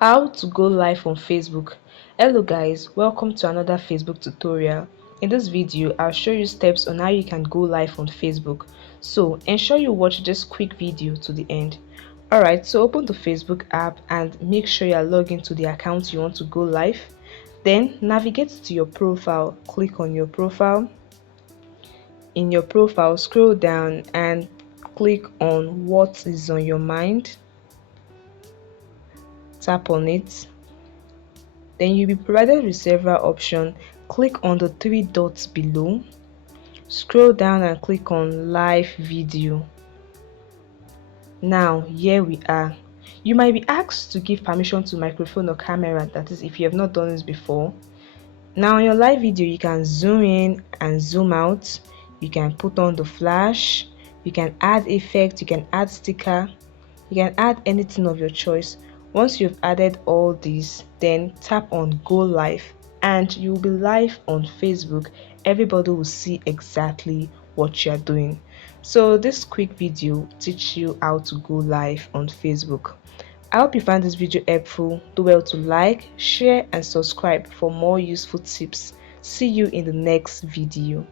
How to go live on Facebook. Hello guys, welcome to another Facebook tutorial. In this video I'll show you steps on how you can go live on Facebook, so ensure you watch this quick video to the end. Alright, so open the Facebook app and make sure you are logged into the account you want to go live. Then navigate to your profile, click on your profile. In your profile, scroll down and click on what is on your mind. Tap on it. Then you'll be provided with several options. Click on the three dots below. Scroll down and click on live video. Now here we are. You might be asked to give permission to microphone or camera, that is if you have not done this before. Now on your live video you can zoom in and zoom out. You can put on the flash. You can add effect. You can add sticker. You can add anything of your choice. Once you've added all these, then tap on go live and you'll be live on Facebook. Everybody will see exactly what you're doing. So this quick video teach you how to go live on Facebook. I hope you found this video helpful. Do well to like, share and subscribe for more useful tips. See you in the next video.